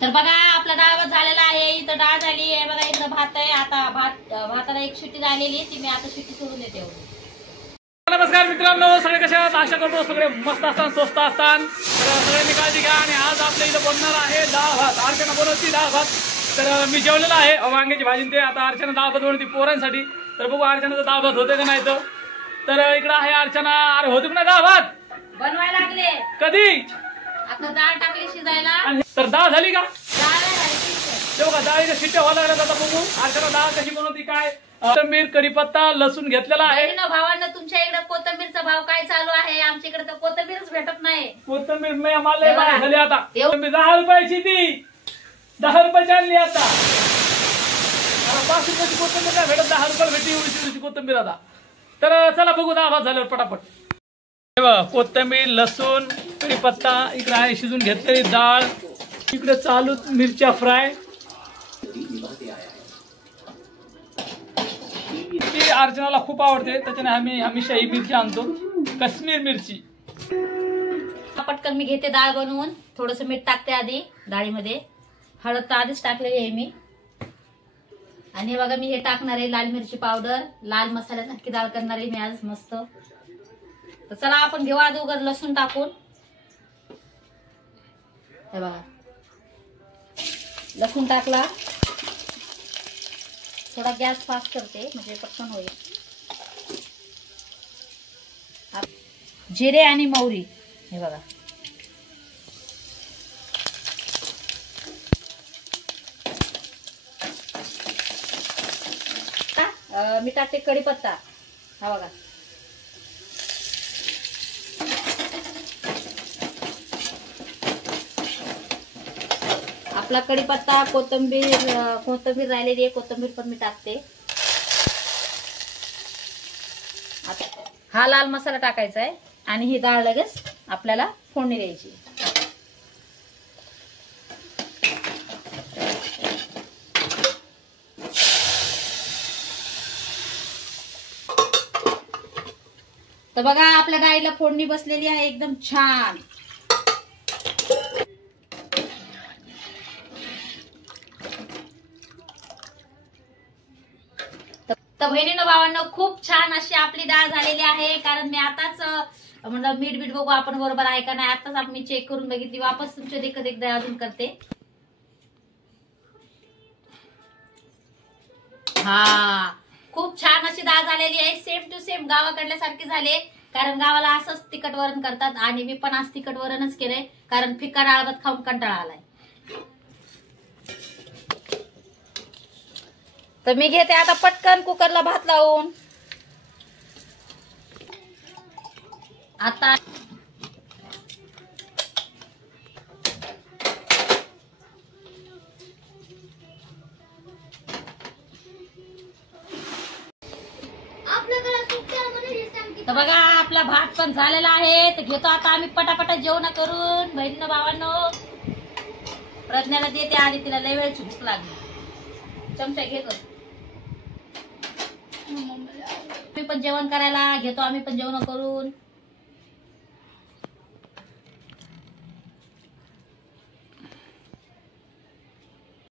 तर बघा आपला डाळ झालेला आहे, इथं डाळ झाली आहे बघा, इकडं भात आहे। आता भाताला एक शिट्टी झालेली आहे, ती मी आता शिट्टी सोडून देते। नमस्कार मित्रांनो, सगळे कसे आहात? आशा करतो सगळे मस्त असतात, स्वस्त असतात। तर सगळ्यांनी काळजी घ्या। आणि आज आपल्या इथं बनणार आहे डाळ भात। अर्चना बनवती डाळ भात। तर मी जेवलेला आहे वांग्याची भाजी ते। आता अर्चना डाळ भात बनवती पोरांसाठी। तर बघू अर्चनाचं डाळ भात होते का नाही। तर इकडं आहे अर्चना। अरे होते का नाही डाळ भात? बनवायला लागले कधी? आता डाळ टाकली शिजायला। तर डाळ झाली का? डाळ तेव्हा डाळीच्या शिट्ट्या व्हायला लागल्यात। आता बघू अर्चना डाळ कशी बनवती, काय कोथिंबीर कढीपत्ता लसूण घेतलेला आहे। भावांना तुमच्या इकडे कोथिंबीरचा भाव काय चालू आहे? आमच्या इकडे तर कोथिंबीरच भेटत नाही। कोथिंबीर नाही आम्हाला महाग झाली आता। कोथिंबीर 10 रुपयाची, ती 10 रुपयाची आणली आता। 5 रुपयाची कोथिंबीर नाही भेटत, 10 रुपयाला भेटते एवढी कोथिंबीर आता। तर चला बघू डाळ भात झाल्यावर पटापट। कोथिंबीर लसूण कढीपत्ता इकडे आहे, शिजून घेतलेली डाळ इकडे चालू, मिरच्या फ्राय। ती अर्चनाला खूप आवडते, त्याच्याने आम्ही हमेशा ही मिरची आणतो, काश्मीर मिरची। पटकन मी घेते डाळ बनवून। थोडस मीठ टाकते आधी डाळीमध्ये, हळद तर आधीच टाकलेली आहे मी। आणि बघा मी हे टाकणार आहे लाल मिरची पावडर, लाल मसाल्यासारखी डाळ करणार आहे मी आज मस्त। तर चला आपण घेऊ अगोदर लसूण टाकून। हे बघा लसूण टाकला, थोडा गॅस फास्ट करते म्हणजे पटकन होईल। जिरे आणि मोहरी हे बघा, मी टाकते कढीपत्ता, हा बघा आपला कढीपत्ता, कोथिंबीर राहिलेली आहे, कोथिंबीर पण मी टाकते। हा लाल मसाला टाकायचा आहे आणि ही डाळ लगेच आपल्याला फोडणी द्यायची। तर बघा आपल्या डाळीला फोडणी बसलेली आहे एकदम छान। तर बहिणीनो भावांनो, खूप छान अशी आपली डाळ झालेली आहे। कारण मी आताच म्हणलं मीठ बघू आपण बरोबर आहे का नाही, आताच मी चेक करून बघितली, वापस तुमच्या देखत एकदा अजून करते। हा खूप छान अशी डाळ झालेली आहे, सेम टू सेम गावाकडल्या सारखी झाले। कारण गावाला असंच तिखट वरण करतात आणि मी पण आज तिखट वरणच केलंय, कारण फिका डाळ भात खाऊन कंटाळा आलाय। तर मी घेते आता पटकन कुकरला भात लावून। आता तर बघा आपला भात पण झालेला आहे। तर घेतो आता आम्ही पटापटा जेवण करून। बहिणीनं भावांनो, प्रज्ञाला देते आधी, तिला लय वेळची भूक लागली। चमचा घेतो, मी पण जेवण करायला घेतो, आम्ही पण जेवण करून।